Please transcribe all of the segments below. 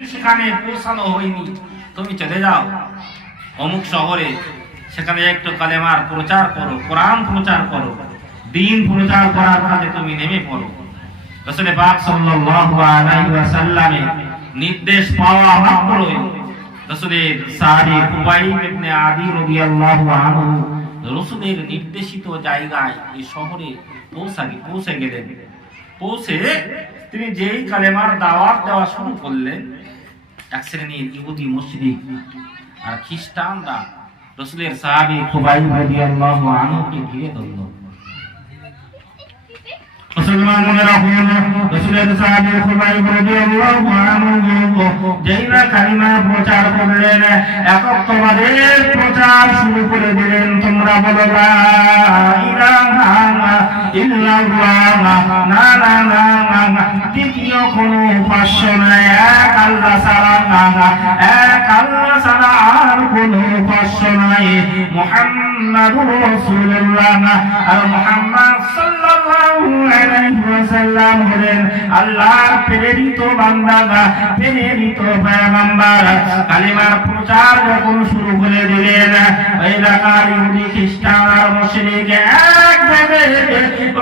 সেখানে পৌঁছানো হয়নি, তুমি চলে যাও অমুক শহরে, সেখানে একটু কালেমার প্রচার করো, কোরআন প্রচার করো, দ্বীন প্রচার করার কাজে তুমি নেমে পড়ো। রাসূল পাক সাল্লাল্লাহু আলাইহি ওয়াসাল্লামের নির্দেশ পাওয়া মাত্রই রাসূলের সাহাবী খুবাইব ইবনে আদি রাদিয়াল্লাহু আনহু রাসূলের নির্দেশিত জায়গায় এই শহরে পৌঁছে গেলেন। পৌঁছে তিনি যেই কালেমার দাওয়াত দেওয়া শুরু করলেন, এক শ্রেণীর ইহুদি মুশরিক আর খ্রিস্টানরা রাসূলের সাহাবী খুবাইব রাদিয়াল্লাহু আনহুকে ঘিরে ধরল। মুসলমানরা হলেন রাসূলের সাহাবী খুবাইব রাদিয়াল্লাহু আনহু যেই না কালিমা প্রচার করলেন, একত্ববাদের প্রচার শুরু করে দিলেন। তোমরা বলো লা ইলাহা ইল্লাল্লাহ, না না না দ্বিতীয় কোনো উপাস্য নাই, এক আল্লাহ ছাড়া, এক আল্লাহ ছাড়া আর কোনো উপাস্য নাই। মুহাম্মাদুর রাসূলুল্লাহ, আর মুহাম্মদ সাল্লাল্লাহু আলাইহি ওয়াসাল্লাম হলেন আল্লাহর প্রেরিত বান্দা, প্রেরিত পয়গম্বর। কালিমার প্রচার যখন শুরু করে দিলেন, এলাকার ইহুদি খ্রিস্টান আর মুশরিক একভাবে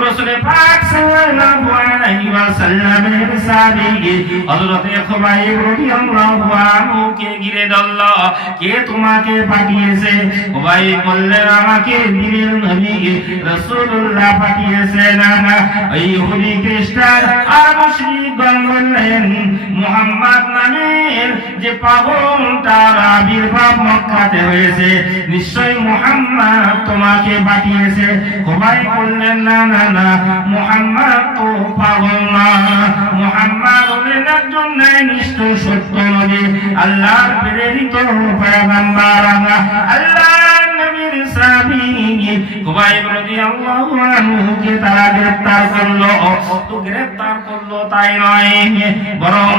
রাসূল পাক সাল্লাল্লাহু আলাইহি ওয়াসাল্লামের সাহাবী হযরত খুবাইব রাদিয়াল্লাহু আনহুকে ঘিরে ধরল। কে তোমাকে পাঠিয়েছে? খুবাইব বললেন, আমাকে দিনের নবী রাসূলুল্লাহ পাঠিয়েছেন। এই ইহুদি খ্রিস্টান আর মুশরিকগণ বললেন, মুহাম্মদ নামের যে পাগল তার আবির্ভাব মক্কাতে হয়েছে, নিশ্চয়ই মুহাম্মদ তোমাকে পাঠিয়েছে। খুবাইব বললেন, না না না, মুহাম্মদ তো পাগল না, মুহাম্মদ হলেন একজন ন্যায়নিষ্ঠ সত্য নবী, আল্লাহর প্রেরিত পয়গম্বর। আল্লাহর নবীর সাহাবী খুবাইব রাদিয়াল্লাহু আনহুকে তারা গ্রেফতার করলো। তো গ্রেফতার করলো তাই নয়, বরং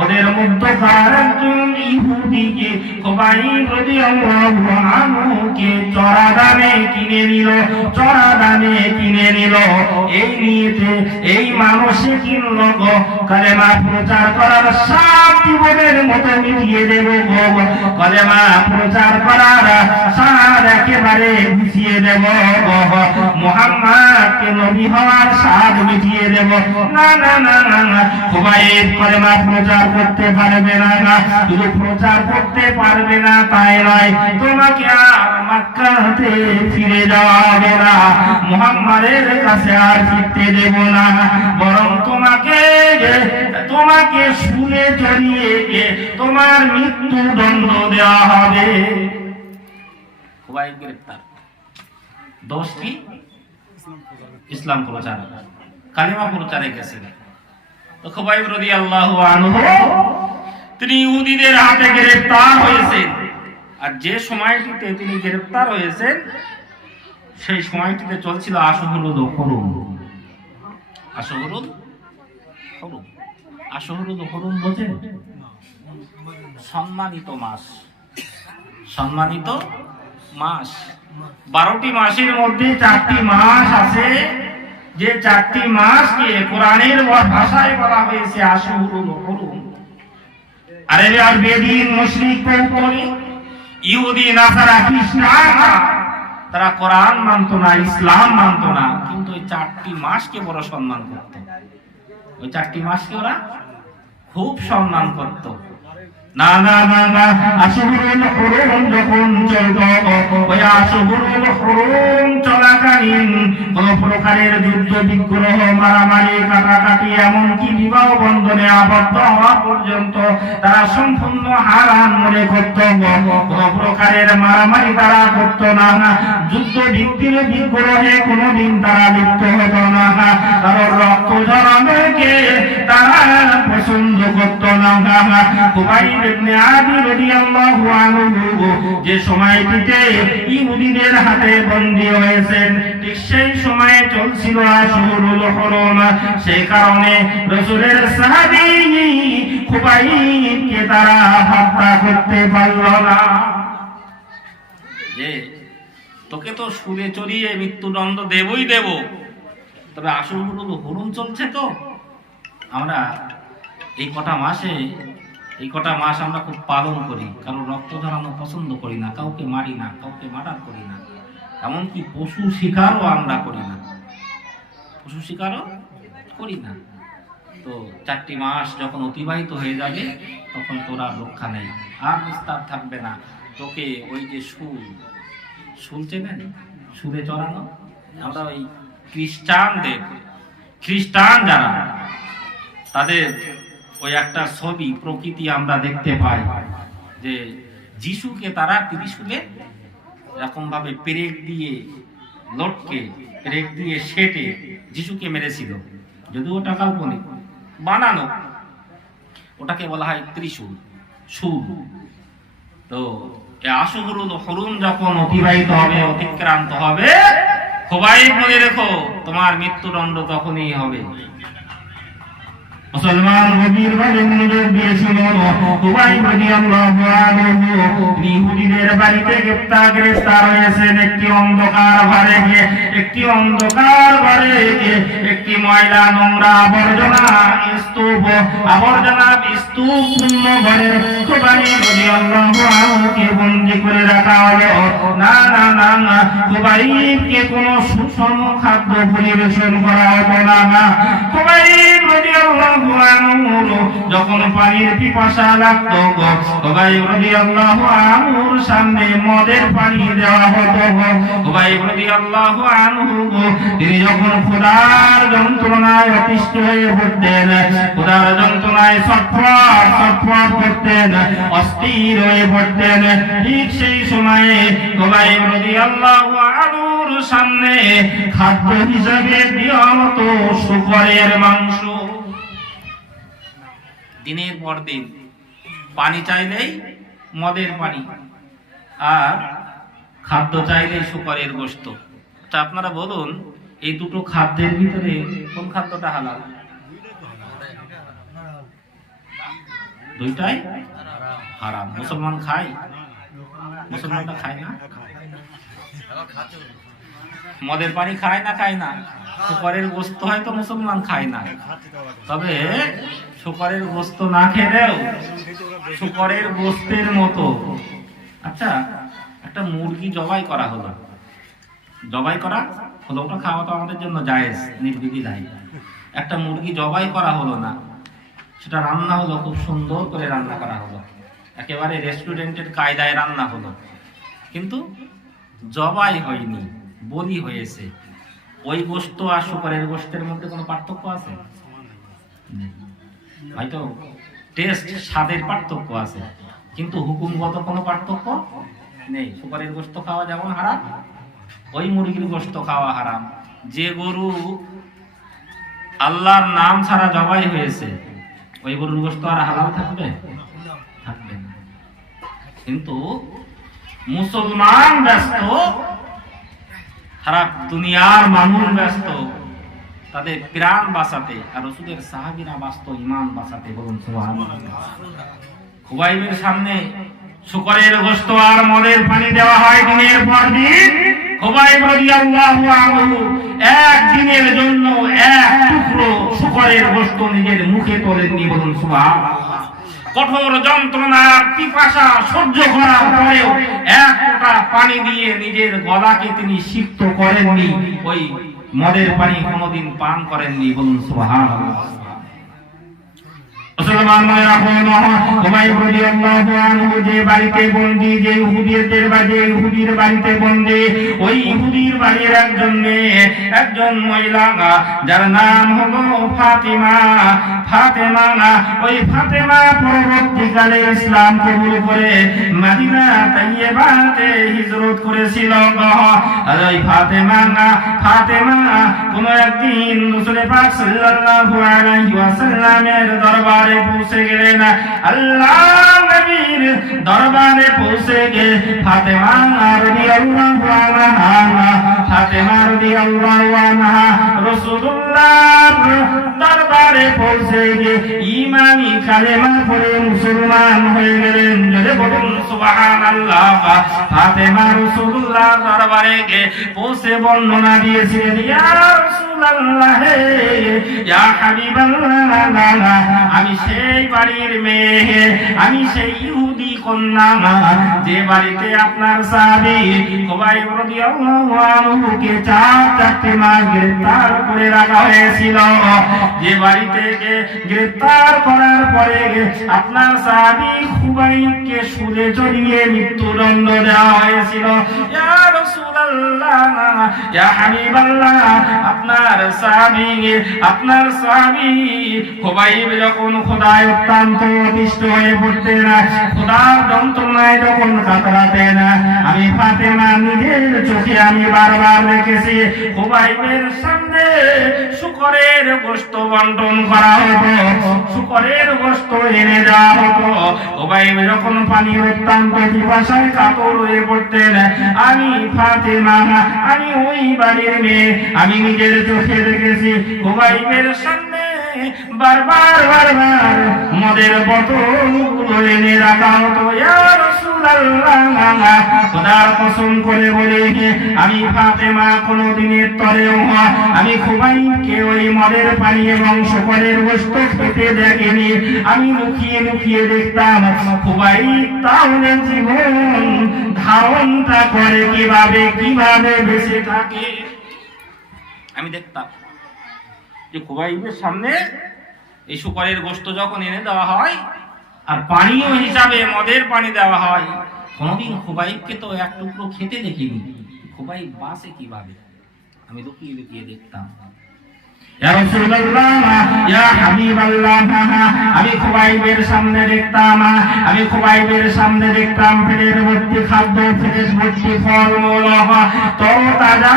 ওদের মধ্যকার একজন ইহুদিকে খুবাইব রাদিয়াল্লাহু আনহুকে চড়া দামে কিনে নিল, চড়া দামে কিনে নিল। এই নিয়েতে এই মানুষে কিনল কালেমা প্রচার করার সব জীবনের মতো মিটিয়ে দেব, কালেমা প্রচার করার সার একেবারে মিটিয়ে দেব, মুহাম্মদকে নবী হওয়ার সার মিটিয়ে দেব। না না না না না, খুবাইব কালেমা প্রচার করতে পারবে না, শুধু প্রচার করতে পারবে না তাই নয়, তোমাকে আর মক্কাতে ফিরে যাওয়া হবে না, মুহাম্মাদের কাছে আর ফিরতে দেব না, বরং তোমাকে শুনে চড়িয়ে তোমার মৃত্যুদণ্ড দেওয়া হবে। খুবাইব গ্রেফতার, দোষ কি? ইসলাম প্রচার, কালিমা প্রচারে গেছেন। তো খুবাইব রাদিয়াল্লাহু আনহু তিনি ইহুদিদের হাতে গ্রেফতার হয়েছেন। আর যে সময়টিতে তিনি গ্রেফতার হয়েছেন, সেই সময়টিতে চলছিল আশহুরুল হুরুম। আশহুরুল হুরুম, আশহুরুল হুরুম বোঝেন? সম্মানিত মাস, সম্মানিত মাস। 12টি মাসের মধ্যে 4টি মাস আছে, যে 4টি মাসকে কোরআনের ভাষায় বলা হয়েছে আশহুরুল হুরুম। আরে আর বেদিন মুশরিক কৌতলি ইহুদি নাসারা খ্রিস্টানরা তারা কোরআন মানত না, ইসলাম মানত না, কিন্তু ওই 4টি মাসকে বড় সম্মান করত। ওই 4টি মাসকে ওরা খুব সম্মান করত। না না না না, আশহুরুল হুরুম যখন চলত, ওই আশহুরুল হুরুম চলাকালীন কোন প্রকারের যুদ্ধ বিগ্রহ, মারামারি, কাটাকাটি, এমনকি বিবাহ বন্ধনে আবদ্ধ হওয়া পর্যন্ত তারা সম্পূর্ণ হারাম মনে করত। কোন প্রকারের মারামারি তারা করত না, যুদ্ধ ভিত্তির বিগ্রহে কোনদিন তারা লিপ্ত হতো না, কারণ রক্ত ঝরানোকে তারা পছন্দ করত না। খুবাইব ইবনে আদি রাদিয়াল্লাহু আনহু যে সময়টিতে ইহুদিদের হাতে বন্দী হয়েছেন, ঠিক সেই সময়ে চলছিল আশহুরুল হুরুম। সেই কারণে রাসূলের সাহাবী খুবাইবকে তারা হত্যা করতে পারল না। যে তোকে তো সুরে চড়িয়ে মৃত্যুদণ্ড দেবই দেব, তবে আশহুরুল হুরুম চলছে, তো আমরা এই কটা মাসে এই কটা মাস আমরা খুব পালন করি, কারণ রক্ত ঝরানো পছন্দ করি না, কাউকে মারি না, কাউকে মার্ডার করি না, এমনকি পশু শিকারও আমরা করি না, পশু শিকারও করি না। তো 4টি মাস যখন অতিবাহিত হয়ে যাবে তখন তোরা রক্ষা নেই, আর বিস্তার থাকবে না। তোকে ওই যে শুল চেনেন, সুরে চড়ানো, আমরা ওই খ্রিস্টান যারা, তাদের ওই একটা ছবি প্রকৃতি আমরা দেখতে পাই যে যিশুকে তারা ত্রিশূলে এরকম ভাবে পেরেক দিয়ে লটকে, পেরেক দিয়ে সেটে যিশুকে মেরেছিল, যদিও ওটা কাল্পনিক বানানো, ওটাকে বলা হয় ত্রিশূল, শুল। তো আশুহুরুল হুরুম যখন অতিবাহিত হবে, অতিক্রান্ত হবে, সবাই মনে রেখো তোমার মৃত্যুদণ্ড তখনই হবে। মুসলমান গভীর ভাবে মনোযোগ দিয়েছিল। খুবাইব রাদিয়াল্লাহু আনহু ইহুদিদের বাড়িতে গ্রেফতার হয়েছেন। একটি অন্ধকার ঘরে একটি ময়লা নোংরা আবর্জনা স্তূপ পূর্ণ ঘরে খুবাইব রাদিয়াল্লাহু আনহুকে বন্দী করে রাখা হলো। না, খুবাইবকে কোনো সুষম খাদ্য পরিবেশন করা হতো না। খুবাইব রাদিয়াল্লাহু যখন পানির পিপাসা লাগতো, খুবাইব রাদিয়াল্লাহু আনহুর সামনে মদের পানি দেওয়া হতো। খুবাইব রাদিয়াল্লাহু আনহু তিনি যখন ক্ষুধার যন্ত্রণায় অতিষ্ঠ হয়ে পড়তেন, ক্ষুধার যন্ত্রণায় ছটফট করতেন, অস্থির হয়ে পড়তেন, ঠিক সেই সময়ে খুবাইব রাদিয়াল্লাহু আনহুর সামনে খাদ্য হিসেবে দেওয়া হতো শূকরের মাংস। দিনের পর দিন পানি চাইলেই মদের পানি, আর খাদ্য চাইলেই শূকরের গোশত। তা আপনারা বলুন, এই দুটো খাদ্যের ভিতরে কোন খাদ্যটা হালাল? দুইটাই হারাম। মুসলমান খায়? মুসলমানটা খায় না? মদের পানি খায় না? শূকরের গোশত হয়তো মুসলমান খায় না, তবে শূকরের গোশত না খেলেও শূকরের গোশতের মতো। আচ্ছা, একটা মুরগি জবাই করা হলো, ওটা খাওয়া তো আমাদের জন্য জায়েজ, নির্বিঘ্ন। একটা মুরগি জবাই করা হলো না, সেটা রান্না হলো, খুব সুন্দর করে রান্না করা হলো, একেবারে রেস্টুরেন্টের কায়দায় রান্না হলো, কিন্তু জবাই হয়নি, বলি হয়েছে। ওই গোশত আর শূকরের গোশতের মধ্যে কোনো পার্থক্য আছে? হয়তো টেস্ট, স্বাদের পার্থক্য আছে, কিন্তু হুকুমগত কোনো পার্থক্য নেই। শূকরের গোশত খাওয়া যেমন হারাম, ওই মুরগির গোশত খাওয়া হারাম। যে গরু আল্লাহর নাম ছাড়া জবাই হয়েছে, ওই গরুর গোশত আর হালাল থাকবে না। কিন্তু মুসলমান ব্যস্ত, সারা দুনিয়ার মানুষ ব্যস্ত তাদের প্রাণ বাঁচাতে, আর রাসূলের সাহাবীরা ব্যস্ত ঈমান বাঁচাতে। বলুন সুবহানাল্লাহ। খুবাইবের সামনে শূকরের গোশত আর মদের পানি দেওয়া হয় দিনের পর দিন। খুবাইব রাদিয়াল্লাহু আনহু একদিনের জন্য এক টুকরো শূকরের গোশত নিজের মুখে তোলেননি। বলুন সুবহানাল্লাহ। কঠোর যন্ত্রণা, পিপাসা সহ্য করার পরেও এক ফোঁটা পানি দিয়ে নিজের গলাকে তিনি সিক্ত করেননি, ওই মদের পানি কোনোদিন পান করেননি। বলুন সুবহানাল্লাহ। মুসলমান মনে রাখুন, খুবাইব রাদিয়াল্লাহু আনহু যে বাড়িতে বন্দী, যে ইহুদির বাড়িতে বন্দী, ওই ইহুদির বাড়ির একজন মেয়ে, একজন মহিলা, যার নাম হলো ফাতেমা। ওই ফাতেমা পরবর্তীকালে ইসলাম কবুল করে মদিনা তাইয়্যিবাতে হিজরত করেছিল। আর ওই ফাতেমা কোন একদিন রাসূল পাক সাল্লাল্লাহু আলাইহি ওয়াসাল্লামের দরবারে পৌঁছে গেলেন। আল্লাহ নবীর দরবারে পৌঁছে গিয়ে ফাতেমা রাদিয়াল্লাহু আনহা রাসূলুল্লাহ দরবারে পৌঁছে গিয়ে ঈমানি কালেমা পড়ে মুসলমান হয়ে গেলেন। জোরে বলুন সুবহানাল্লাহ। ফাতেমা রাসূলুল্লাহ দরবারে গিয়ে পৌঁছে বর্ণনা দিয়েছিলেন, ইয়া রাসূলুল্লাহ, ইয়া হাবিবাল্লাহ, আমি সেই বাড়ির মেয়ে, আমি সেই ইহুদি কন্যা যে বাড়িতে আপনার সাহাবী খুবাইব রাদিয়াল্লাহু আনহুকে 4 মাস গ্রেফতার করে রাখা হয়েছিল, যে বাড়িতে গ্রেফতার করার পরে আপনার সাহাবী খুবাইবকে সুলে চড়িয়ে মৃত্যুদণ্ড দেওয়া হয়েছিল। ইয়া রাসূলুল্লাহ, ইয়া হাবিবাল্লাহ, আপনার সাহাবী খুবাইব যখন খোদায় অত্যন্ত অতিষ্ঠ হয়ে পড়তেন, খোদার যন্ত্রণায় যখন কাতরাতেন, আমি ফাতেমা নিজের চোখে আমি বারবার দেখেছি খুবাইবের সামনে শুকরের গোশত বন্টন করা হতো, শুকরের গোশত এনে দেওয়া হতো। খুবাইব যখন পানির অত্যন্ত পিপাসায় কাতর হয়ে পড়তেন, আমি ফাতেমা, আমি ওই বাড়ির মেয়ে, আমি নিজের চোখে দেখেছি খুবাইবের সামনে বারবার মদের বোতল এনে রাখা হতো। ইয়া রাসূলুল্লাহ, খোদার কসম করে বলি, আমি ফাতেমা কোনদিনের তরেও আমি খুবাইবকে ওই মদের পানি এবং শুকরের গোশত খেতে দেখিনি। আমি লুকিয়ে লুকিয়ে দেখতাম খুবাইব তাহলে জীবন ধারণটা করে কিভাবে বেঁচে থাকে। আমি দেখতাম যে খুবাইবের সামনে এই শুকরের গোশত যখন এনে দেওয়া হয় আর পানীয় হিসাবে মদের পানি দেওয়া হয়, কোনদিন খুবাইবকে তো এক টুকরো খেতে দেখিনি। খুবাইব বাসে কিভাবে, আমি লুকিয়ে লুকিয়ে দেখতাম। ইয়া রাসূলুল্লাহ, ইয়া হাবিবাল্লাহ, আমি খুবাইবের সামনে দেখতাম পেটের ভর্তি খাদ্য, পেটের ভর্তি ফলমূল, তরতাজা,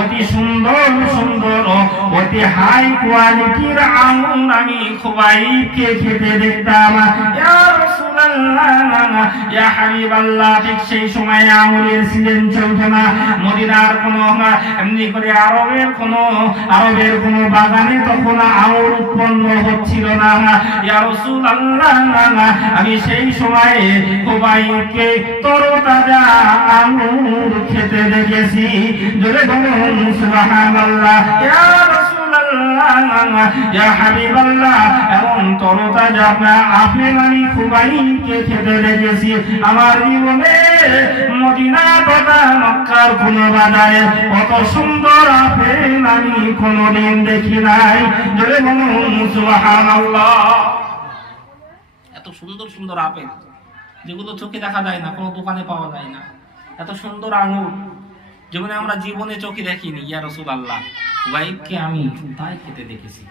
অতি সুন্দর অতি হাই কোয়ালিটির আঙুর আমি খুবাইবকে খেতে দেখতাম। ইয়া রাসূলুল্লাহ, ইয়া হাবিবাল্লাহ, ঠিক সেই সময় আঙুরের সিজন চলতো না। মদিনার কোনো এমনি করে আরবের কোনো বাগানে তখন আঙুর উৎপন্ন হচ্ছিল না। ইয়া রাসূলুল্লাহ, আমি সেই সময়ে খুবাইবকে তরতাজা আঙুর খেতে দেখেছি। জোরে বলুন সুবহানাল্লাহ। ইয়া রাসূলুল্লাহ, ইয়া হাবিবাল্লাহ, এমন তরতাজা আপেল আমি খুবাইবকে খেতে দেখেছি। আমার জীবনে মদিনা তথা মক্কার কোনো বাজারে কত সুন্দর আপেল আমি কোনদিন দেখি নাই। জোরে বলুন সুবহানাল্লাহ। এত সুন্দর আপেল যেগুলো চোখে দেখা যায় না, কোনো দোকানে পাওয়া যায় না, এত সুন্দর আঙুর যেগুলো আমরা জীবনে চোখে দেখিনি। ইয়া রাসূলুল্লাহ, খুবাইবকে আমি তাই খেতে দেখেছি।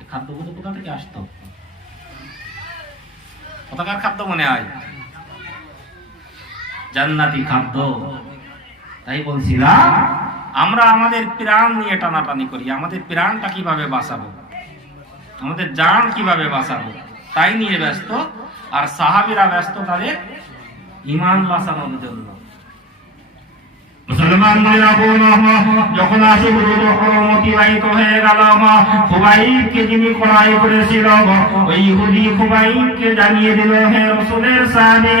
এই খাদ্যগুলো কোথা থেকে আসতো? কোথাকার খাদ্য মনে হয়? জান্নাতি খাদ্য। তাই বলছিলাম আমরা আমাদের প্রাণ নিয়ে টানাটানি করি, আমাদের প্রাণটা কিভাবে বাঁচাবো, আমাদের জান কিভাবে বাঁচাবো, তাই নিয়ে ব্যস্ত। আর সাহাবীরা ব্যস্ত তাদের ঈমান বাঁচানোর জন্য। মুসলমানরা যখন আশুরুল হরম অতিবাহিত হয়ে গেল, খুবাইবকে যিনি ক্রয় করেছিল ওই ইহুদি খুবাইবকে জানিয়ে দিল, হে রাসূলের সাহাবী,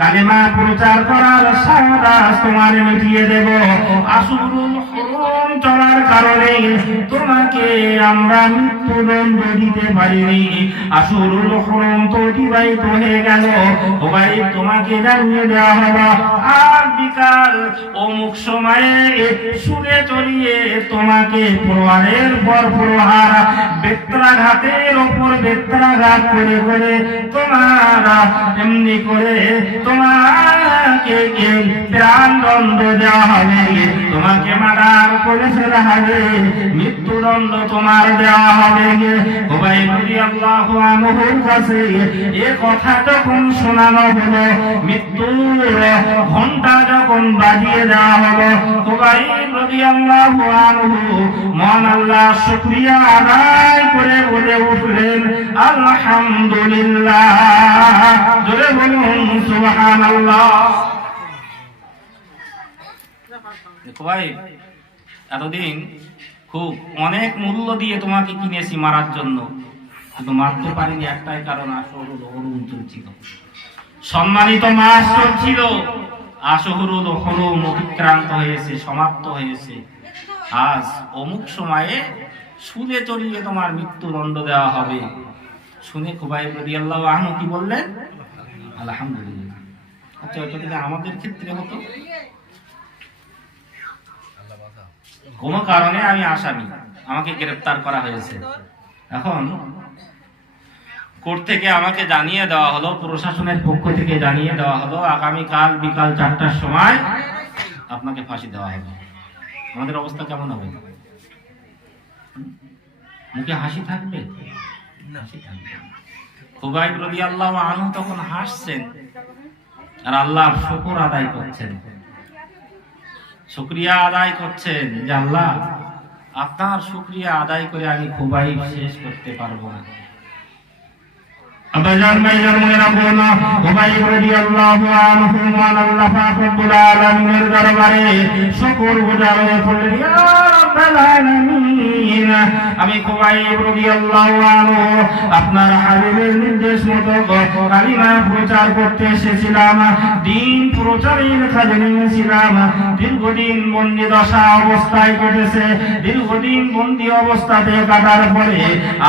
কালেমা প্রচার করার সাদা তোমার মিটিয়ে দেব। আশুরুল হরম চলার কারণে তোমাকে আমরা মৃত্যুদণ্ড দিতে পারিনি। আশুরুল হরম তো অতিবাহিত হয়ে গেল, খুবাইব তোমাকে জানিয়ে দেওয়া হলো আর বিকাল অমুক সময়ে শুনে চড়িয়ে তোমাকে প্রহারের পর প্রহার, বেত্রাঘাতের ওপর বেত্রাঘাত করে করে এমনি করে তোমাকে প্রাণদণ্ড দেওয়া হবে, তোমাকে মার্ডার করে ফেলা হবে, মৃত্যুদণ্ড তোমার দেওয়া হবে। খুবাইব রাদিয়াল্লাহু আনহুর কাছে এ কথা যখন শোনানো হলো, মৃত্যুর ঘন্টা যখন বাজিয়ে দেওয়া হলো, খুবাইব রাদিয়াল্লাহু আনহু মহান আল্লাহর শুকরিয়া আদায় করে বলে উঠলেন, আলহামদুলিল্লাহ। জোরে বলুন সুবহানাল্লাহ। খুবাইব এতদিন খুব অনেক মূল্য দিয়ে তোমাকে কিনেছি মারার জন্য, কিন্তু মারতে পারিনি একটাই কারণ, আশহরুল হরুম চলছিল, সম্মানিত মাস চলছিল, আশহরুল হরুম অতিক্রান্ত হয়েছে, সমাপ্ত হয়েছে। আজ অমুক সময়ে সুদে চড়িয়ে তোমার মৃত্যুদণ্ড দেওয়া হবে। শুনে খুবাইব রাদিয়াল্লাহু আনহু কি বললেন? আলহামদুলিল্লাহ। আচ্ছা, ওটা যদি আমাদের ক্ষেত্রে হতো, কোন কারণে আমি আসামি, আমাকে গ্রেফতার করা হয়েছে, এখন কোর্ট থেকে আমাকে জানিয়ে দেওয়া হলো, প্রশাসনের পক্ষ থেকে জানিয়ে দেওয়া হলো আগামীকাল বিকাল 4টার সময় আপনাকে ফাঁসি দেওয়া হবে। আমাদের অবস্থা কেমন হবে? মুখে হাসি থাকবে? হাসি থাকবে। খুবাইব রাদিয়াল্লাহু আনহু তখন হাসছেন আর আল্লাহর শুকর আদায় করছেন, শুকরিয়া আদায় করছেন যে আল্লাহ, আপনার শুকরিয়া আদায় করে আমি খুবাইব শেষ করতে পারবো না। আবাজান ভাইজান মনে রাখবো না, খুবাইব রাদিয়াল্লাহু আনহু আল্লাহ পাক রব্বুল আলামিনের দরবারে শুকর গুজার হয়ে পড়লেন, ইয়া রাব্বাল আলামিন, আমি খুবাইব রাদিয়াল্লাহু আনহু আপনার হাবিবের নির্দেশ মতো কালিমা প্রচার করতে এসেছিলাম, দ্বীন প্রচারের কাজে নেমেছিলাম। দীর্ঘদিন বন্দী দশা অবস্থায় কেটেছে, দীর্ঘদিন বন্দী অবস্থাতে কাটার পরে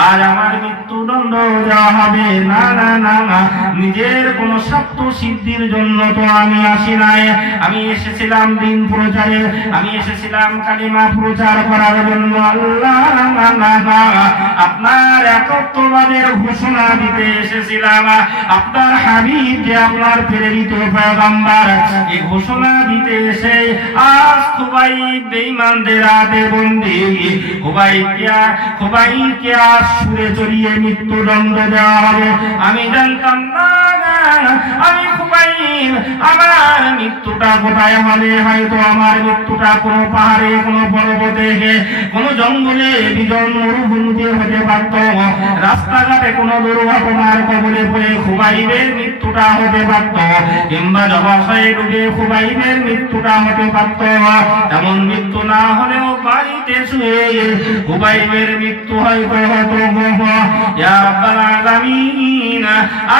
আজ আমার মৃত্যুদণ্ড দেওয়া হবে। না না না না, নিজের কোন স্বার্থ সিদ্ধির জন্য তো আমি আসি নাই, আমি এসেছিলাম দ্বীন প্রচারে, আমি এসেছিলাম কালিমা প্রচার করার জন্য। আল্লাহ আপনার একত্ববাদের ঘোষণা দিতে এসেছিলাম, আপনার হাবিব যে আপনার প্রেরিত পয়গম্বর, এই ঘোষণা দিতে এসে আজ খুবাইব বেঈমানদের হাতে বন্দী, খুবাইবকে আজ সুরে চড়িয়ে মৃত্যুদণ্ড দেওয়া হবে। আমি জানতাম না, আমি খুবাইব আমার মৃত্যুটা কোথায় হবে? হয়তো আমার মৃত্যুটা কোনো পাহাড়ে, কোনো পর্বতে, কোনো জঙ্গলে, বিজন মরুভূমিতে হতে পারত, রাস্তাঘাটে কোনো দুর্ঘটনার কবলে পড়ে খুবাইবের মৃত্যুটা হতে পারত, কিংবা জলাশয়ে ডুবে খুবাইবের মৃত্যুটা হতে পারত। এমন মৃত্যু না হলেও বাড়িতে শুয়ে খুবাইবের মৃত্যু হয়তো হতো। ইয়া রাব্বাল আলামিন,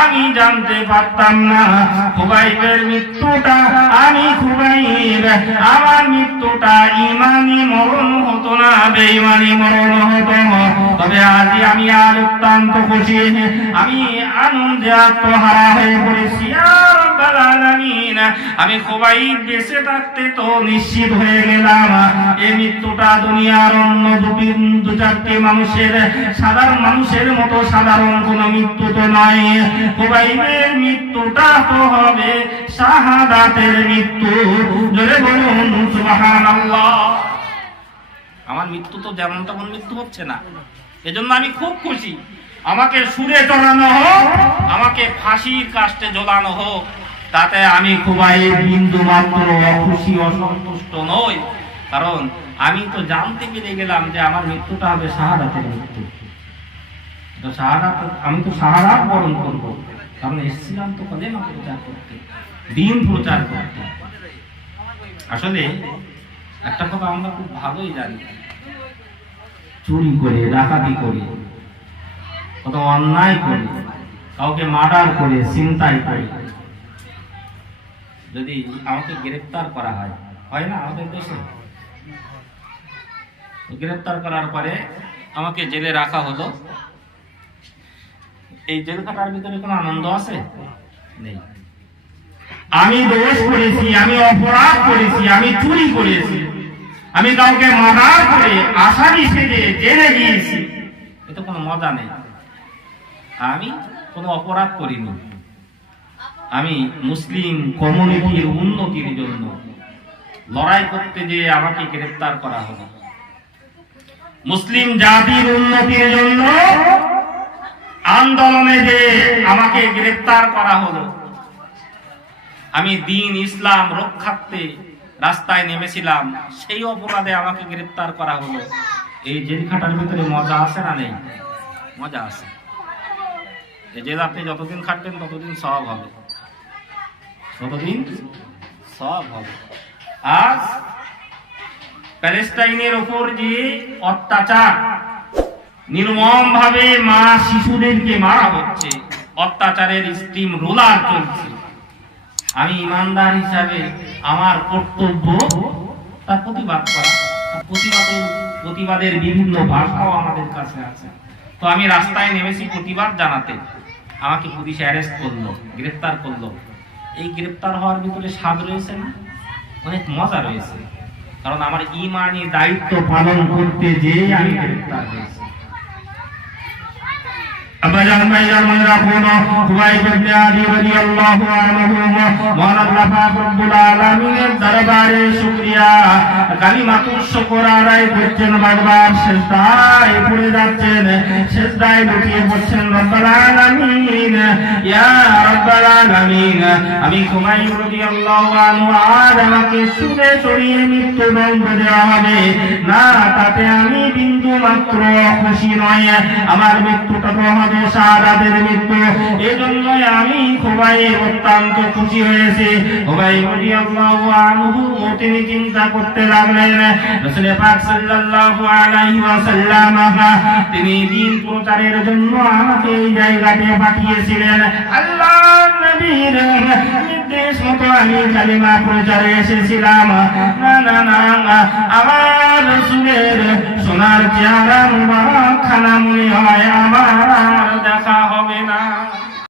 আমি জানতে পারতাম না খুবাইবের মৃত্যুটা, আমি খুবাইব আমার মৃত্যুটা ইমানি মরণ হতো না, বেঈমানি মরণ হতো। তবে আজ আমি আর অত্যন্ত খুশি, আমি আনন্দে আত্মহারা হয়ে পড়েছি। ইয়া রাব্বাল আলামিন, আমি খুবাইব বেঁচে থাকতে তো নিশ্চিত হয়ে গেলাম এই মৃত্যুটা দুনিয়ার অন্য দু চারটি মানুষের, সাধারণ মানুষের মতো সাধারণ কোন মৃত্যু তো নয়। খুবাইবের মৃত্যুটা তো হবে শাহাদাতের মৃত্যু। জোরে বলুন সুবহানাল্লাহ। আমার মৃত্যু তো যেমন তেমন মৃত্যু হচ্ছে না, এজন্য আমি খুব খুশি। আমাকে সুরে চড়ানো হোক, আমাকে ফাঁসির কাস্টে ঝোলানো হোক, তাতে আমি খুবাইব বিন্দু মাত্র অখুশি, অসন্তুষ্ট নই। কারণ আমি তো জানতে পেরে গেলাম যে আমার মৃত্যুটা হবে শাহাদাতের মৃত্যু। আমি তো শাহাদাত বরণ করবো, কারণ এসেছিলাম তো কালেমা প্রচার করতে, দ্বীন প্রচার করতে। আসলে একটা কথা আমরা খুব ভালোই জানি, চুরি করে, ডাকাতি করে, কত অন্যায় করে, কাউকে মার্ডার করে, ছিনতাই করে, যদি আমাকে গ্রেফতার করা হয়, হয় না আমাদের দেশে? গ্রেফতার করার পরে আমাকে জেলে রাখা হলো। এই জেল খাটার ভিতরে কোনো আনন্দ আছে? নেই। আমি দোষ করেছি, আমি অপরাধ করেছি, আমি চুরি করেছি, আমি কাউকে মার্ডার করে আসামি সেজে জেলে গিয়েছি, এতে কোনো মজা নেই। আমি কোনো অপরাধ করিনি, আমি মুসলিম কমিউনিটির উন্নতির জন্য লড়াই করতে যে আমাকে গ্রেফতার করা হলো, মুসলিম জাতির উন্নতির জন্য আন্দোলনে যে আমাকে গ্রেফতার করা হলো, আমি দ্বীন ইসলাম রক্ষার্থে রাস্তায় নেমেছিলাম, সেই অপরাধে আমাকে গ্রেফতার করা হলো। এই জেল খাটার ভিতরে মজা আছে না নেই? মজা আছে। এই জেল আপনি যতদিন খাটবেন ততদিন সওয়াব হবে, ততদিন সওয়াব হবে। আজ প্যালেস্টাইনের উপর যে অত্যাচার, নির্মম ভাবে মা শিশুদেরকে মারা হচ্ছে, অত্যাচারের স্টিম রোলার চলছে, আমি ইমানদার হিসাবে আমার কর্তব্য তার প্রতিবাদ করা। প্রতিবাদের বিভিন্ন ভাষাও আমাদের কাছে আছে। তো আমি রাস্তায় নেমেছি প্রতিবাদ জানাতে, আমাকে পুলিশ অ্যারেস্ট করলো, গ্রেফতার করলো। এই গ্রেফতার হওয়ার ভিতরে স্বাদ রয়েছে না, অনেক মজা রয়েছে, কারণ আমার ইমানি দায়িত্ব পালন করতে যেয়ে আমি গ্রেফতার হয়েছি। আবাজান ভাইজান মনে রাখুন, খুবাইব ইবনে আদি রাদিয়াল্লাহু আনহু মহান আল্লাহ পাক রব্বুল আলামিনের দরবারে শুকরিয়া কালিমাতুশ শুকর আদায় করছেন, বারবার সিজদায় পড়ে যাচ্ছেন, সিজদায় লুটিয়ে পড়ছেন। রব্বুল আলামিন, ইয়া রব্বুল আলামিন, আমি খুবাইব রাদিয়াল্লাহু আনহু আজ আমাকে সুরে চড়িয়ে মৃত্যুদণ্ড দেওয়া হবে না, তাতে আমি বিন্দু মাত্র খুশি নয়। আমার মৃত্যুটা তো হবে শাহাদাতের মৃত্যু, এজন্যই আমি খুবাইব অত্যন্ত খুশি হয়েছি। খুবাইব রাদিয়াল্লাহু আনহু তিনি চিন্তা করতে লাগলেন, রাসূল পাক সাল্লাল্লাহু আলাইহি ওয়াসাল্লাম তিনি দ্বীন প্রচারের জন্য আমাকে এই জায়গাতে পাঠিয়েছিলেন। আল্লাহর নবীর নির্দেশ মতো আমি কালিমা প্রচারে এসেছিলাম। না না না, আমার রাসূলের সোনার চেহারা মুবারক